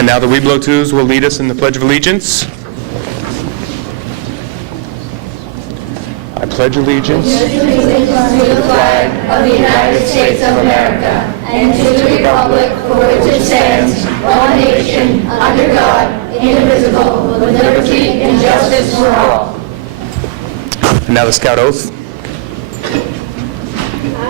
And now the Weeblo-Twos will lead us in the Pledge of Allegiance. I pledge allegiance to the flag of the United States of America and to the republic for which it stands, one nation, under God, indivisible, with liberty and justice for all. And now the Scout Oath.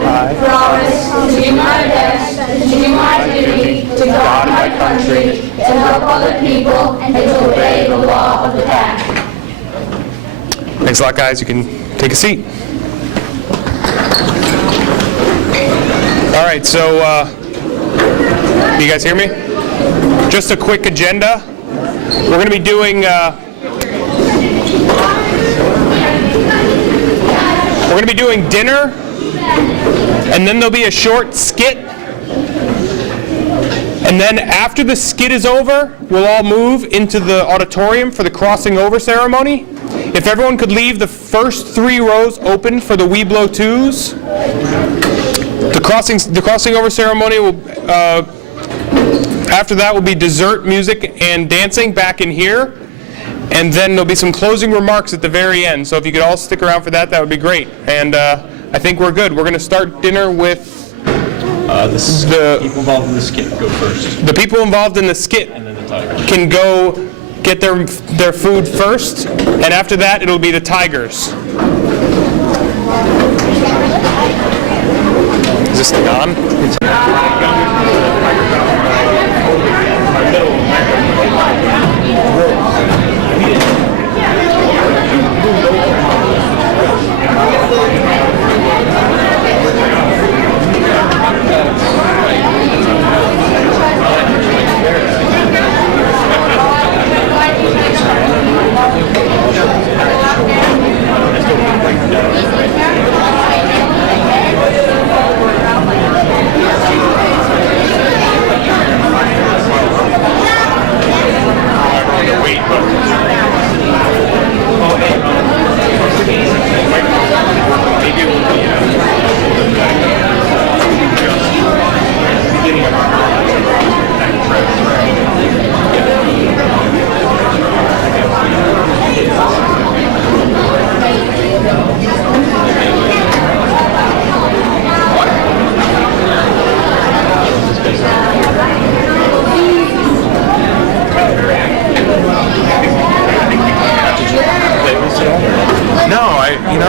I promise to do my best, to do my duty, to God and my country, to help other people, and to obey the law of the pack. Thanks a lot, guys. You can take a seat. All right, so you guys hear me? Just a quick agenda. We're going to be doing dinner, and then there'll be a short skit. And then after the skit is over, we'll all move into the auditorium for the crossing over ceremony. If everyone could leave the first 3 rows open for the Weeblo-Twos. The crossing over ceremony will, after that will be dessert, music, and dancing back in here. And then there'll be some closing remarks at the very end. So if you could all stick around for that, that would be great. And I think we're good. We're going to start dinner with the people involved in the skit go first. The people involved in the skit And then the tigers. can go get their food first, and after that it'll be the tigers. Is this thing on?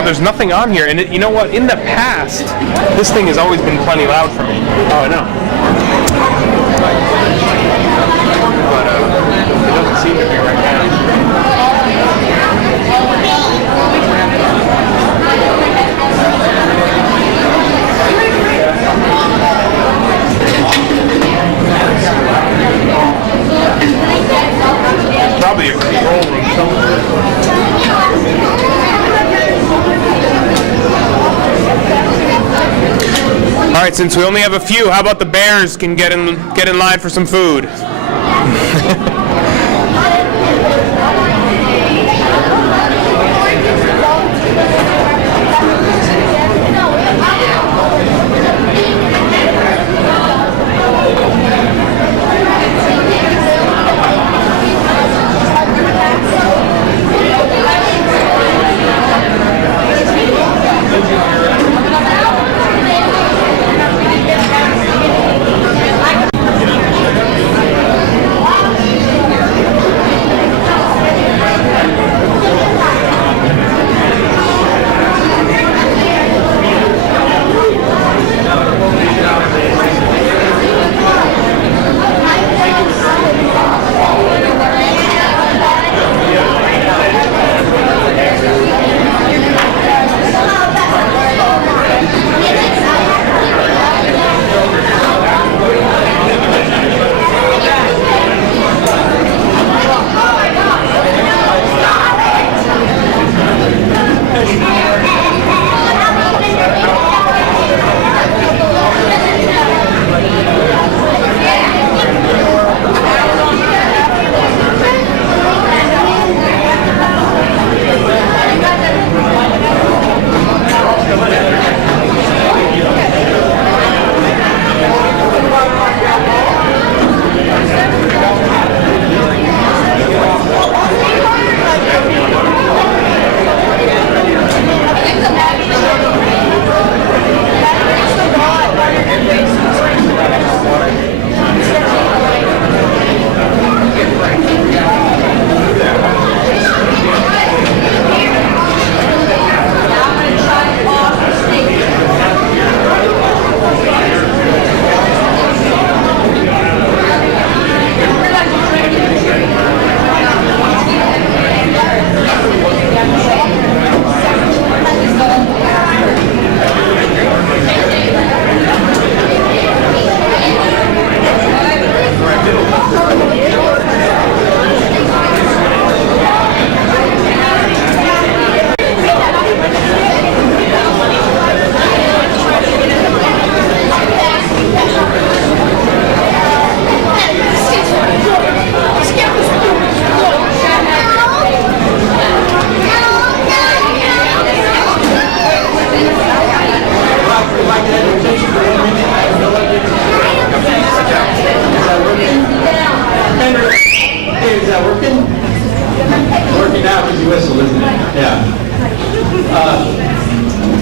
There's nothing on here, and you know what? In the past, this thing has always been plenty loud for me. Oh, I know. But it doesn't seem to be right now. Probably a control room somewhere. All right, since we only have a few, how about the bears can get in line for some food?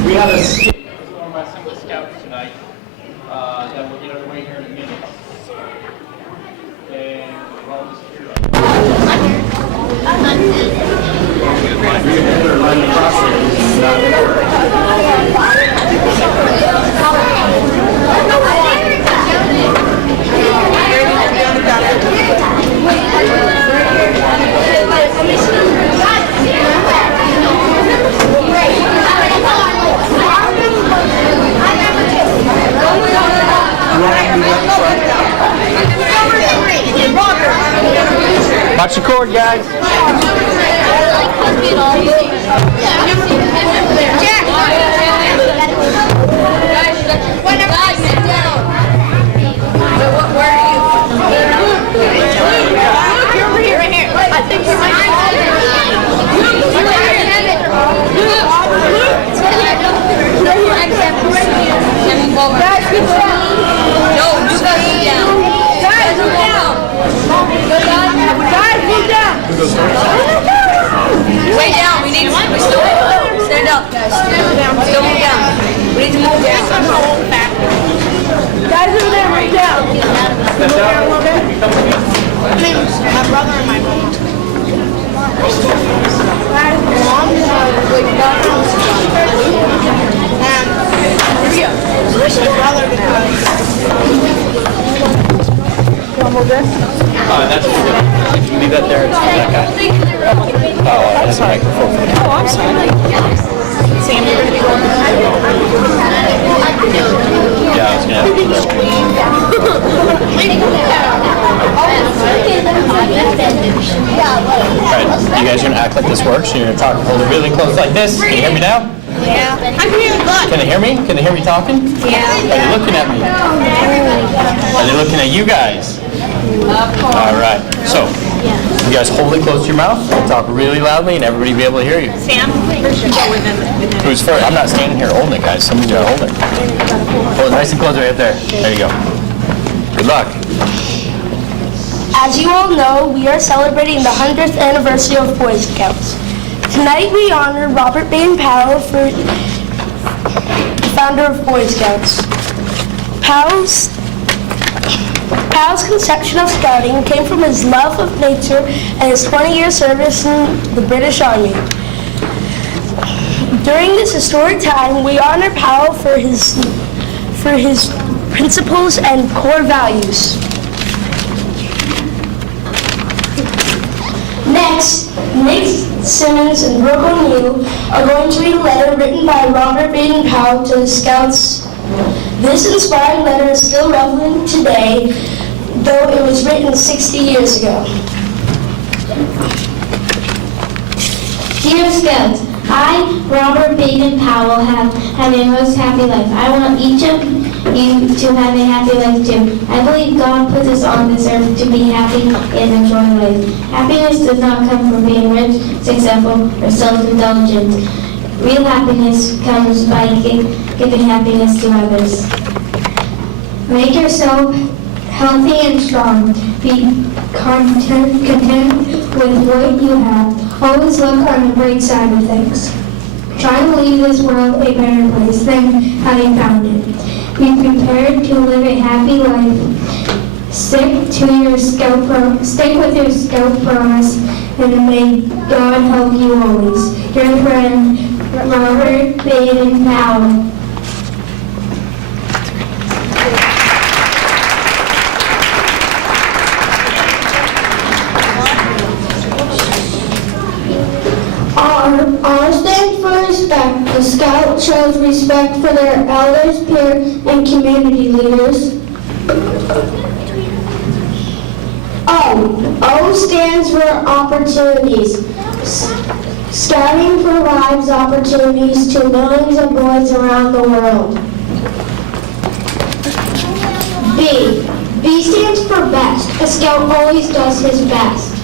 We have a skit performed by some of the scouts tonight that will get underway here in a minute. And we're all just here. Watch the cord, guys. Way down. We need to stand up, guys. Still move down. We need to move down. Guys over there, right down. My brother and my mom. Here we go. My brother That's if you leave that there, it's that guy. Oh, that's a microphone. Oh, I'm sorry. Sam, you're going to be going Yeah, I was gonna Alright, you guys are gonna act like this works. You're gonna talk, hold it really close like this. Can you hear me now? Yeah. I can hear you. Can they hear me? Can they hear me talking? Yeah. Are they looking at me? Are they looking at you guys? Alright, so you guys hold it close to your mouth, talk really loudly, and everybody will be able to hear you. Sam, first you go with him. Who's first? I'm not standing here holding it, guys. Somebody's gotta hold it. Hold it nice and close right there. There you go. Good luck. As you all know, we are celebrating the 100th anniversary of Boy Scouts. Tonight we honor Robert Bain Powell, for founder of Boy Scouts. Powell's conception of scouting came from his love of nature and his 20-year service in the British Army. During this historic time, we honor Powell for his principles and core values. Next, Nick Simmons and Brooke O'Neill are going to read a letter written by Robert Bain Powell to the Scouts. This inspiring letter is still relevant today, though it was written 60 years ago. Dear Scouts, I, Robert Baden Powell, have had a most happy life. I want each of you to have a happy life too. I believe God put us on this earth to be happy and enjoy life. Happiness does not come from being rich, successful, or self-indulgent. Real happiness comes by giving happiness to others. Make yourself healthy and strong. Be content with what you have. Always look on the bright side of things. Try to leave this world a better place than how you found it. Be prepared to live a happy life. Stick with your scout promise, and may God help you always. Your friend, Robert Baden Powell. R stands for respect. The Scout shows respect for their elders, peers, and community leaders. O stands for opportunities. Scouting provides opportunities to millions of boys around the world. B stands for best. A Scout always does his best.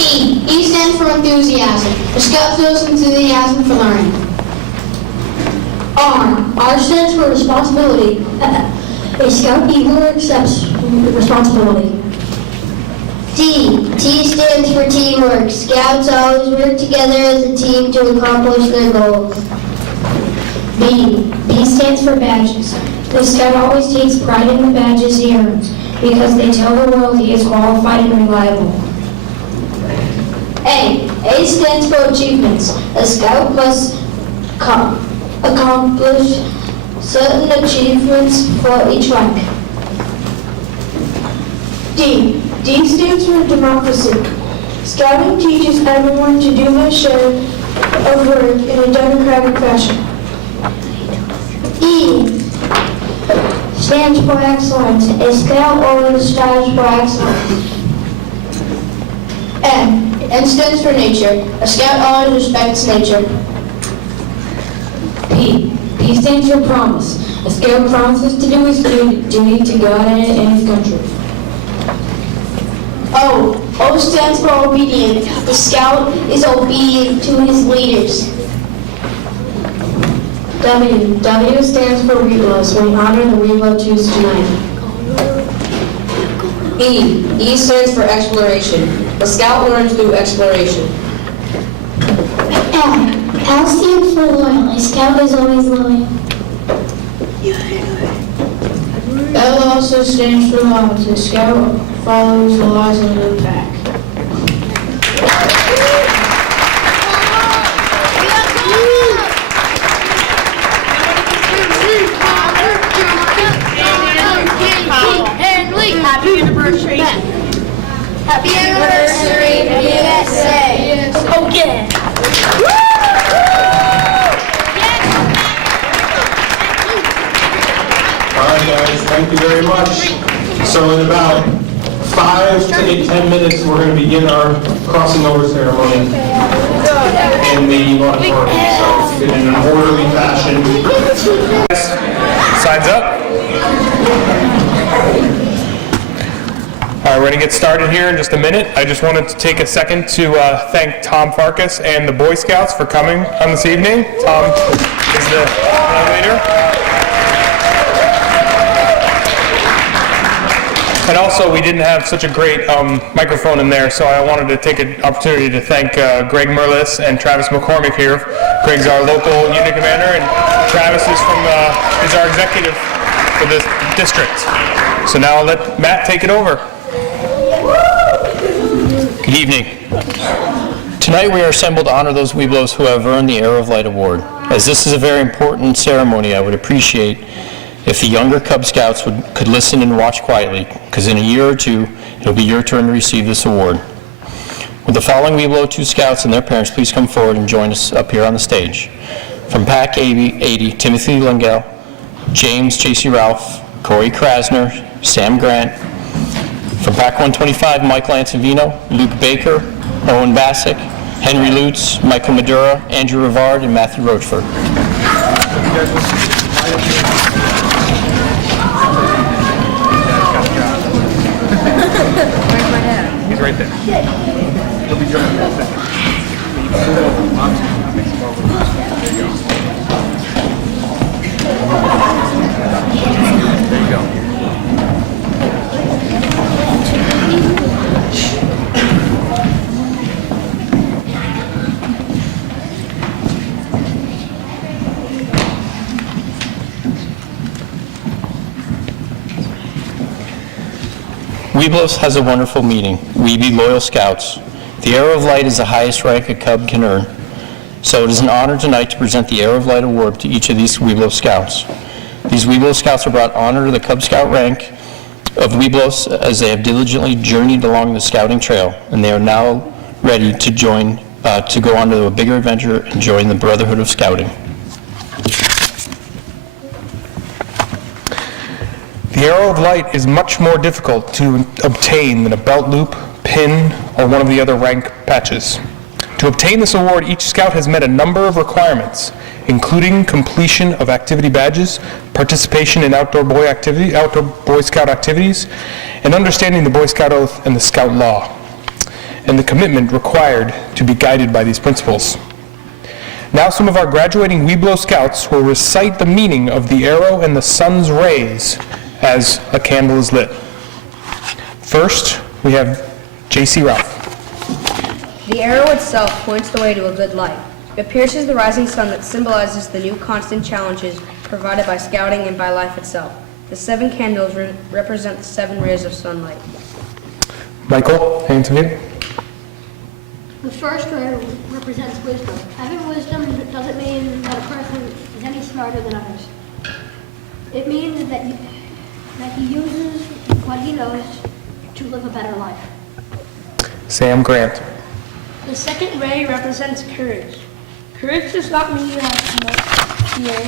E stands for enthusiasm. A Scout feels enthusiasm for learning. R stands for responsibility. A Scout eagerly accepts responsibility. T stands for teamwork. Scouts always work together as a team to accomplish their goals. B stands for badges. The scout always takes pride in the badges he earns because they tell the world he is qualified and reliable. A stands for achievements. A scout must accomplish certain achievements for each rank. D stands for democracy. Scouting teaches everyone to do their share of work in a democratic fashion. E Stands for excellence. A scout always strives for excellence. N stands for nature. A scout always respects nature. P stands for promise. A scout promises to do his duty to God and his country. O stands for obedient. The scout is obedient to his leaders. W stands for Weeblos. We honor the Weeblo Jews tonight. E stands for exploration. A scout learns through exploration. L stands for loyal. A scout is always loyal. L also stands for laws. The scout follows the laws of the pack. Happy anniversary. Happy anniversary, USA! Oh, yeah. All right, guys, thank you very much. So in about 5 to 10 minutes, we're going to begin our crossing over ceremony in the auditorium. So in an orderly fashion. Sides up. All right, we're going to get started here in just a minute. I just wanted to take a second to thank Tom Farkas and the Boy Scouts for coming on this evening. Tom is the leader. And also, we didn't have such a great microphone in there, so I wanted to take an opportunity to thank Greg Merlis and Travis McCormick here. Greg's our local unit commander, and Travis is our executive for this district. So now I'll let Matt take it over. Good evening. Tonight we are assembled to honor those Weeblos who have earned the Arrow of Light Award. As this is a very important ceremony, I would appreciate if the younger Cub Scouts could listen and watch quietly, because in a year or two, it'll be your turn to receive this award. Would the following Weeblo 2 Scouts and their parents please come forward and join us up here on the stage? From Pack 80, Timothy Lingell, James J.C. Ralph, Corey Krasner, Sam Grant. From Pack 125, Mike Lancevino, Luke Baker, Owen Bassick, Henry Lutz, Michael Madura, Andrew Rivard, and Matthew Rochford. He's right there. He'll be joining in a second. There you go. Weeblos has a wonderful meaning. We be loyal Scouts. The Arrow of Light is the highest rank a Cub can earn. So it is an honor tonight to present the Arrow of Light Award to each of these Weeblo Scouts. These Weeblo Scouts are brought honor to the Cub Scout rank of Weeblos as they have diligently journeyed along the scouting trail, and they are now ready to join, to go on to a bigger adventure and join the Brotherhood of Scouting. The Arrow of Light is much more difficult to obtain than a belt loop, pin, or one of the other rank patches. To obtain this award, each scout has met a number of requirements, including completion of activity badges, participation in outdoor Boy Scout activities, and understanding the Boy Scout oath and the Scout law, and the commitment required to be guided by these principles. Now some of our graduating Weeblo Scouts will recite the meaning of the arrow and the sun's rays as a candle is lit. First, we have J.C. Ralph. The arrow itself points the way to a good life. It pierces the rising sun that symbolizes the new constant challenges provided by scouting and by life itself. The 7 candles represent the 7 rays of sunlight. Michael, hands of you. The first ray represents wisdom. Having wisdom doesn't mean that a person is any smarter than others. It means that he uses what he knows to live a better life. Sam Grant. The second ray represents courage. Courage does not mean you have no fear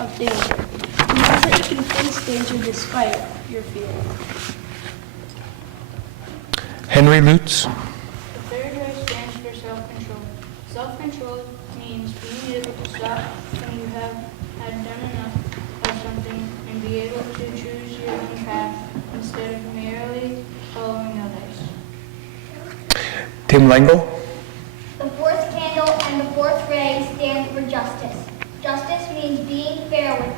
of danger. It means that you can face danger despite your fear. Henry Lutz. The third ray stands for self-control. Self-control means being able to stop when you have had done enough of something and be able to choose your own path instead of merely following others. Tim Langle. The fourth candle and the fourth ray stand for justice. Justice means being fair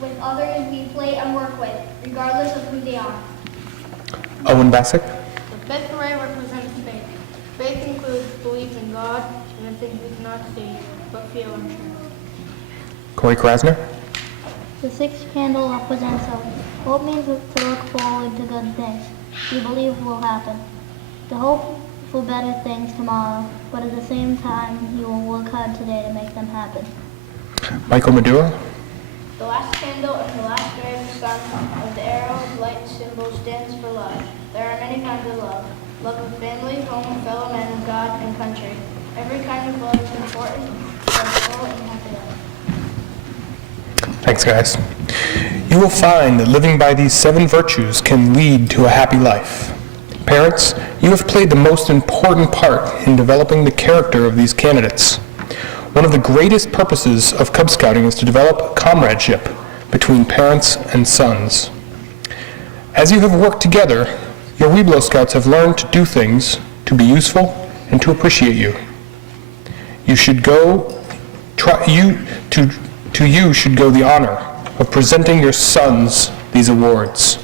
with others we play and work with, regardless of who they are. Owen Bassick. The fifth ray represents faith. Faith includes belief in God and the things we cannot see but feel and sure. Corey Krasner. The sixth candle represents hope. Hope means to look forward to good things you believe will happen. To hope for better things tomorrow, but at the same time, you will work hard today to make them happen. Michael Madura. The last candle and the last ray of the sun of the arrow of light symbol stands for love. There are many kinds of love. Love of family, home, fellow men, God, and country. Every kind of love is important for a full and happy life. Thanks, guys. You will find that living by these 7 virtues can lead to a happy life. Parents, you have played the most important part in developing the character of these candidates. One of the greatest purposes of Cub Scouting is to develop comradeship between parents and sons. As you have worked together, your Weeblo Scouts have learned to do things, to be useful, and to appreciate you. You should go, you should go the honor of presenting your sons these awards.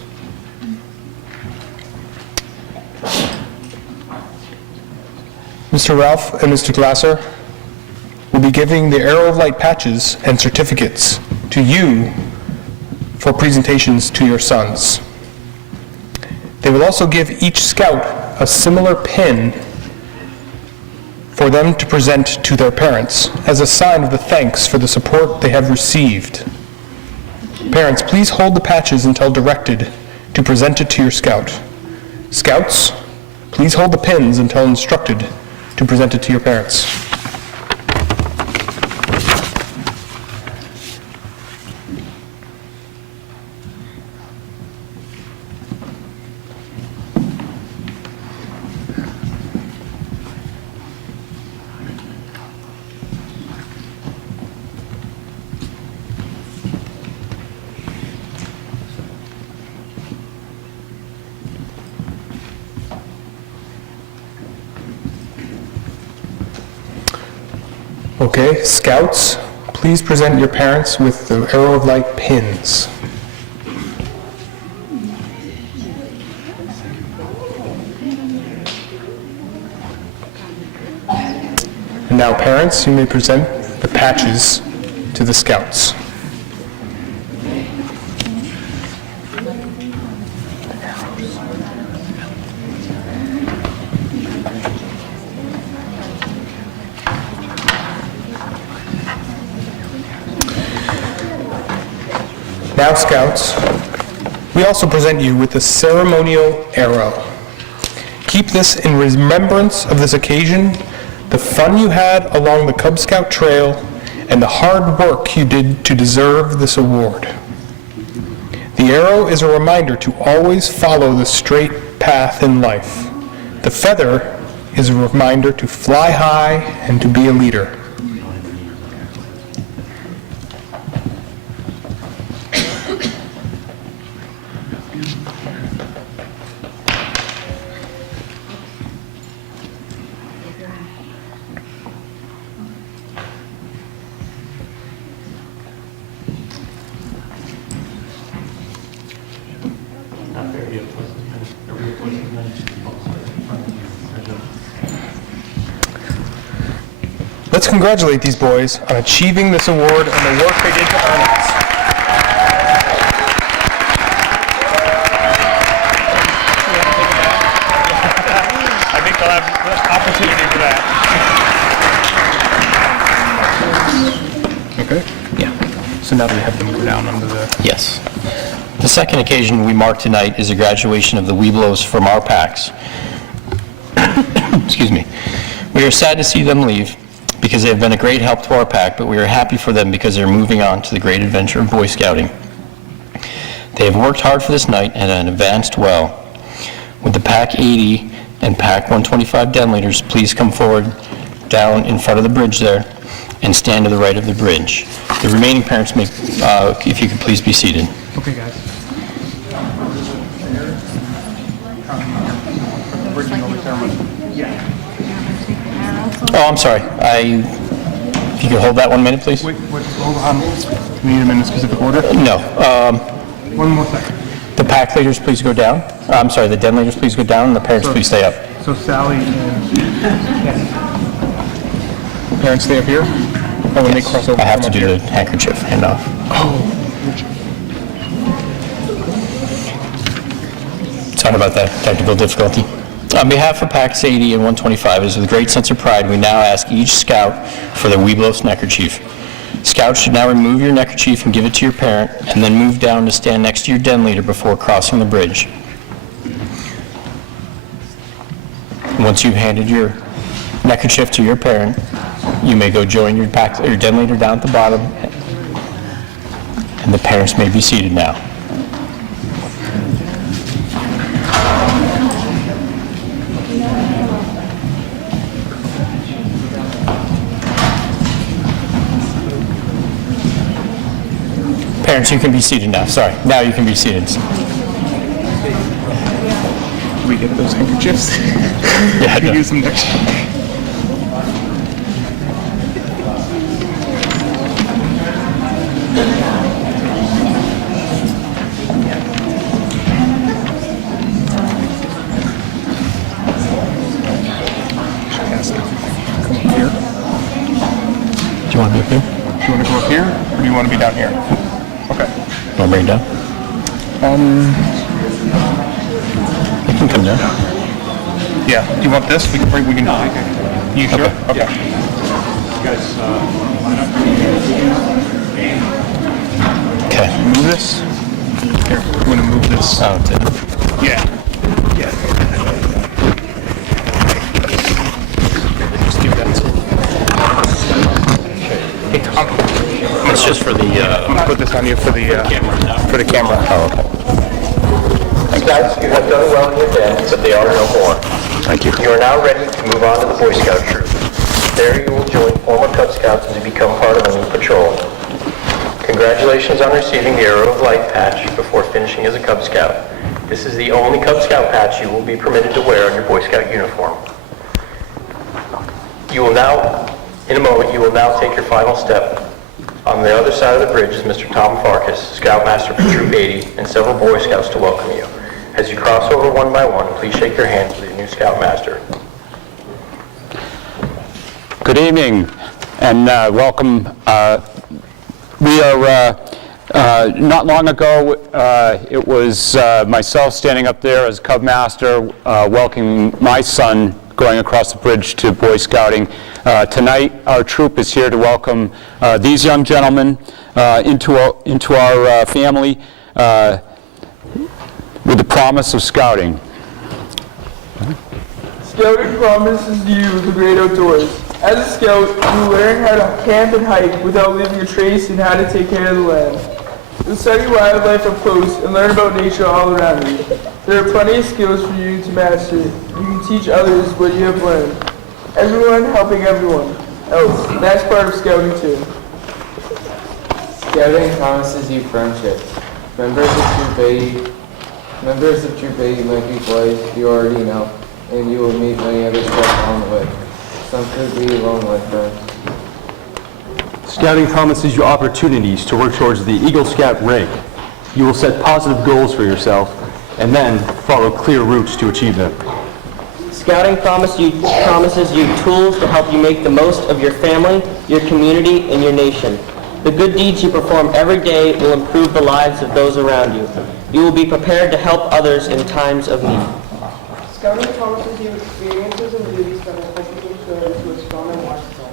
Mr. Ralph and Mr. Glasser will be giving the Arrow of Light patches and certificates to you for presentations to your sons. They will also give each scout a similar pin for them to present to their parents as a sign of the thanks for the support they have received. Parents, please hold the patches until directed to present it to your scout. Scouts, please hold the pins until instructed to present it to your parents. Okay, Scouts, please present your parents with the Arrow of Light pins. And now, parents, you may present the patches to the Scouts. Now, Scouts, we also present you with the ceremonial arrow. Keep this in remembrance of this occasion, the fun you had along the Cub Scout trail, and the hard work you did to deserve this award. The arrow is a reminder to always follow the straight path in life. The feather is a reminder to fly high and to be a leader. congratulate these boys on achieving this award and the work they did to earn it. I think they'll have the opportunity for that. Okay? Yeah. So now do we have them go down under the... Yes. The second occasion we mark tonight is the graduation of the Webelos from our packs. Excuse me. We are sad to see them leave because they have been a great help to our pack, but we are happy for them because they're moving on to the great adventure of Boy Scouting. They have worked hard for this night and have advanced well. Would the Pack 80 and Pack 125 den leaders please come forward down in front of the bridge there and stand to the right of the bridge. The remaining parents may, if you could please be seated. Okay, guys. Oh, I'm sorry. If you could hold that 1 minute, please? Wait, hold on. Do we need them in a specific order? No. One more second. The pack leaders, please go down. I'm sorry, the den leaders, please go down, and the parents, please stay up. So Sally and... Parents stay up here? Oh, when they cross over... I have to do the handkerchief handoff. Sorry about that technical difficulty. On behalf of Packs 80 and 125, it is with a great sense of pride we now ask each scout for their Webelos neckerchief. Scouts should now remove your neckerchief and give it to your parent, and then move down to stand next to your den leader before crossing the bridge. Once you've handed your neckerchief to your parent, you may go join your den leader down at the bottom, and the parents may be seated now. Parents, you can be seated now. Sorry, now you can be seated. Do we get those handkerchiefs? Yeah, We no. use them next. Come up here. Do you want to be up here? Do you want to go up here, or do you want to be down here? Okay. Want to bring it down? You can come down. Yeah. Do you want this? We can bring. We can. You sure? Okay. Okay. Move this. Here. I'm gonna move this. Oh, Yeah. Yeah. Just give that to. Hey Tom. it's just for the I'm gonna put this on you for the camera. Oh, okay. Scouts, you have done well in your den, but they are no more. Thank you. You are now ready to move on to the Boy Scout troop. There you will join former Cub Scouts and become part of a new patrol. Congratulations on receiving the Arrow of Life patch before finishing as a Cub Scout. This is the only Cub Scout patch you will be permitted to wear on your Boy Scout uniform. You will now, in a moment, you will now take your final step. On the other side of the bridge is Mr. Tom Farkas, Scoutmaster for Troop 80, and several Boy Scouts to welcome you. As you cross over one by one, please shake your hands with your new Scoutmaster. Good evening, and welcome. We are, not long ago, it was myself standing up there as Cub Master, welcoming my son going across the bridge to Boy Scouting. Tonight, our troop is here to welcome these young gentlemen into our family with the promise of scouting. Scouting promises you the great outdoors. As a scout, you learn how to camp and hike without leaving a trace and how to take care of the land. You'll study wildlife up close and learn about nature all around you. There are plenty of skills for you to master. You can teach others what you have learned. Everyone helping everyone else. That's part of scouting too. Scouting promises you friendships. Members of Troop 80 might be boys you already know, and you will meet many other scouts along the way. Some could be lone life friends. Scouting promises you opportunities to work towards the Eagle Scout rank. You will set positive goals for yourself and then follow clear routes to achieve them. Scouting promises you tools to help you make the most of your family, your community, and your nation. The good deeds you perform every day will improve the lives of those around you. You will be prepared to help others in times of need. Scouting promises you experiences and duties that will help you mature into a strong and wise soul.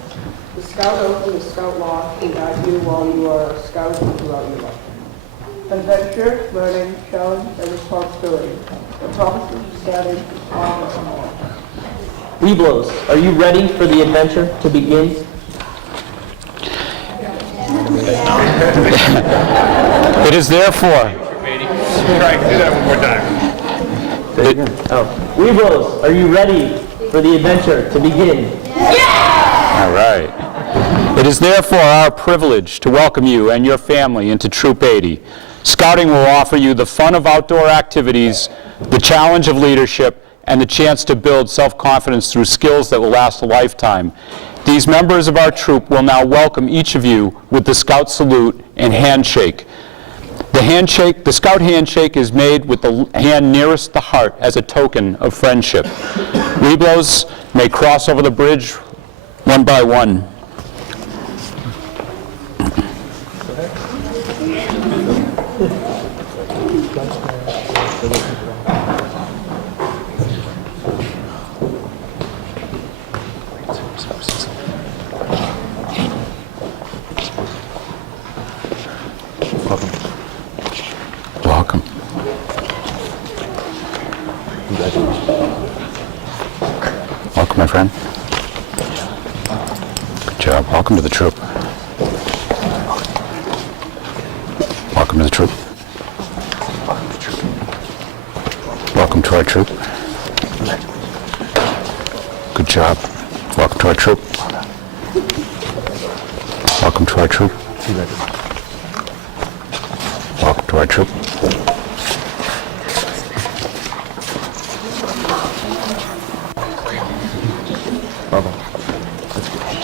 The Scout Oath and the Scout Law can guide you while you are a scout and throughout your life. Adventure, learning, challenge, and responsibility. The promises of scouting are and more. Weeblos, are you ready for the adventure to begin? It is therefore. Try and do that one more time. Weeblos, are you ready for the adventure to begin? All right. It is therefore our privilege to welcome you and your family into Troop 80. Scouting will offer you the fun of outdoor activities, the challenge of leadership, and the chance to build self-confidence through skills that will last a lifetime. These members of our troop will now welcome each of you with the Scout salute and handshake. The Scout handshake is made with the hand nearest the heart as a token of friendship. Weeblos may cross over the bridge one by one. Welcome. Welcome, my friend. Good job. Welcome to the troop. Welcome to the troop. Welcome to our troop. Good job. Welcome to our troop. Welcome to our troop. Welcome to our troop.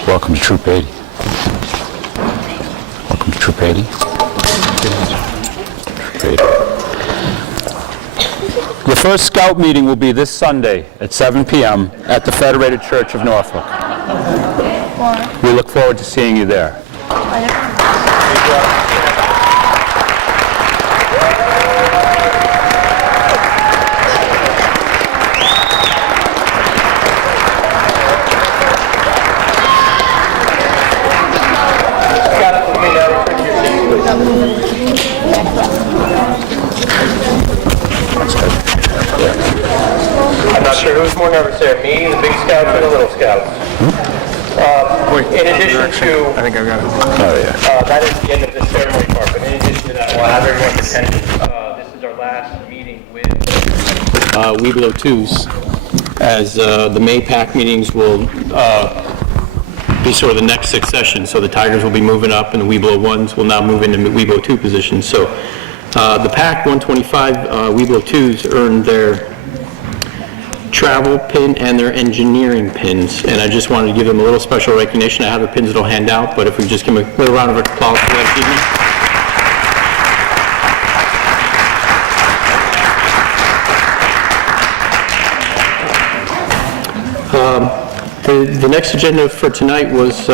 Welcome to Troop 80. Welcome to Troop 80. Troop 80. Your first Scout meeting will be this Sunday at 7 p.m. at the Federated Church of Norfolk. We look forward to seeing you there. I'm not sure who's more nervous there, me, the big scouts, or the little scouts. In addition to, I think I've got it. Oh, yeah. that is the end of the ceremony part, but in addition to that, we'll have everyone's attention. This is our last meeting with Weeblo 2s, as the May PAC meetings will be sort of the next succession. So the Tigers will be moving up, and the Weeblo 1s will now move into Weeblo 2 positions. So the PAC 125 Weeblo 2s earned their travel pin and their engineering pins, and I just wanted to give them a little special recognition. I have the pins that I'll hand out, but if we just give them a little round of applause for that evening. The next agenda for tonight was,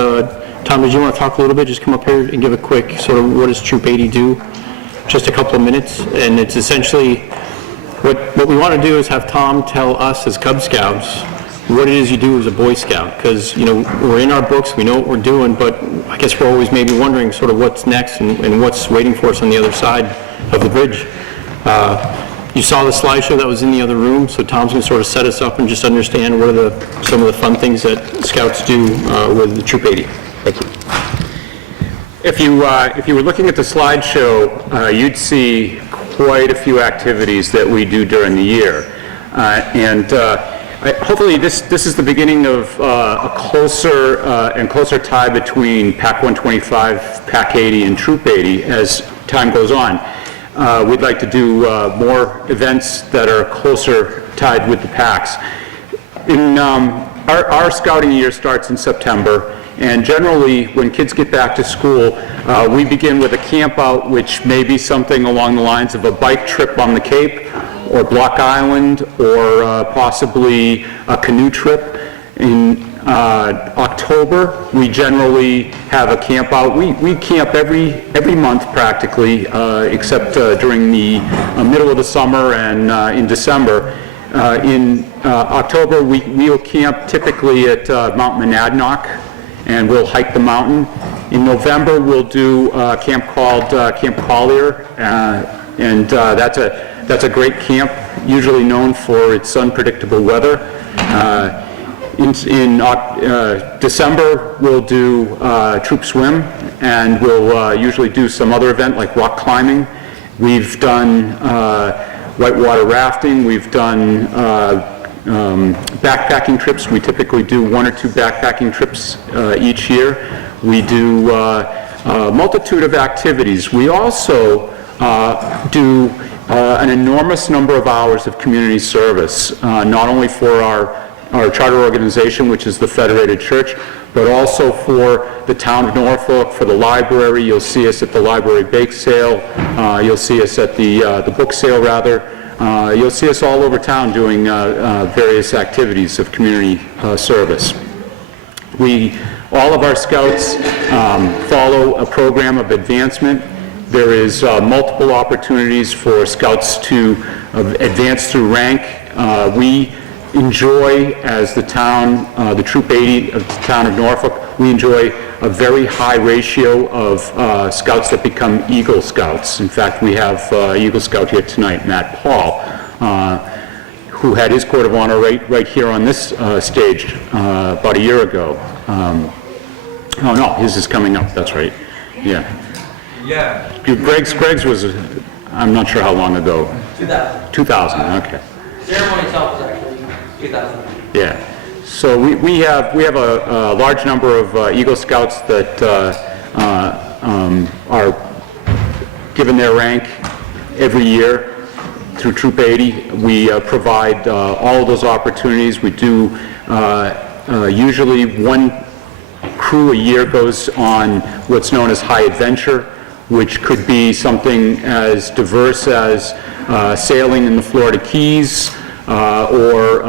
Tom, did you want to talk a little bit? Just come up here and give a quick sort of what does Troop 80 do? Just a couple of minutes, and it's essentially what we want to do is have Tom tell us as Cub Scouts what it is you do as a Boy Scout, because, you know, we're in our books, we know what we're doing, but I guess we're always maybe wondering sort of what's next and what's waiting for us on the other side of the bridge. You saw the slideshow that was in the other room, so Tom's going to sort of set us up and just understand what are some of the fun things that Scouts do with the Troop 80. Thank you. If you were looking at the slideshow, you'd see quite a few activities that we do during the year. Hopefully this is the beginning of a closer and closer tie between PAC 125, PAC 80, and Troop 80 as time goes on. We'd like to do more events that are closer tied with the PACs. Our scouting year starts in September, and generally when kids get back to school, we begin with a camp out, which may be something along the lines of a bike trip on the Cape, or Block Island, or possibly a canoe trip. In October, we generally have a camp out. We camp every month practically, except during the middle of the summer and in December. In October, we'll camp typically at Mount Monadnock, and we'll hike the mountain. In November, we'll do a camp called Camp Collier, and that's a great camp, usually known for its unpredictable weather. In December, we'll do troop swim, and we'll usually do some other event like rock climbing. We've done whitewater rafting. We've done backpacking trips. We typically do 1 or 2 backpacking trips each year. We do a multitude of activities. We also do an enormous number of hours of community service, not only for our charter organization, which is the Federated Church, but also for the town of Norfolk, for the library. You'll see us at the library bake sale. You'll see us at the book sale, rather. You'll see us all over town doing various activities of community service. All of our scouts follow a program of advancement. There is multiple opportunities for scouts to advance through rank. We enjoy, as the town, the Troop 80 of the town of Norfolk, we enjoy a very high ratio of scouts that become Eagle Scouts. In fact, we have Eagle Scout here tonight, Matt Paul, who had his Court of Honor right here on this stage about a year ago. Oh no, his is coming up, that's right. Yeah. Greg's was, I'm not sure how long ago. 2000. 2000, okay. Ceremony itself was actually 2000. Yeah. So we have a large number of Eagle Scouts that are given their rank every year through Troop 80. We provide all of those opportunities. We do usually one crew a year goes on what's known as high adventure, which could be something as diverse as sailing in the Florida Keys, or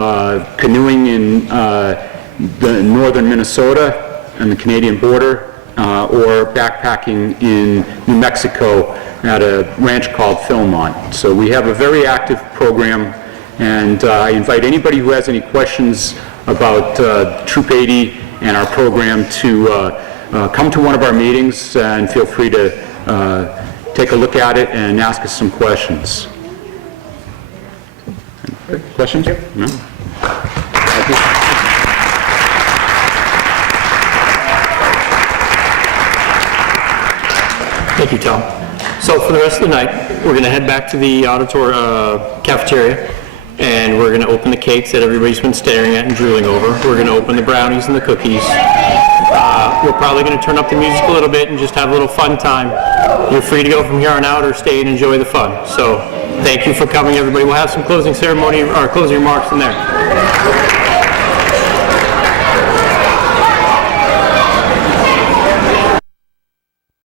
canoeing in the northern Minnesota and the Canadian border, or backpacking in New Mexico at a ranch called Philmont. So we have a very active program, and I invite anybody who has any questions about Troop 80 and our program to come to one of our meetings, and feel free to take a look at it and ask us some questions. Questions? No? Thank you, Tom. So for the rest of the night, we're going to head back to the cafeteria, and we're going to open the cakes that everybody's been staring at and drooling over. We're going to open the brownies and the cookies. We're probably going to turn up the music a little bit and just have a little fun time. You're free to go from here on out or stay and enjoy the fun. So thank you for coming, everybody. We'll have some closing ceremony or closing remarks in there.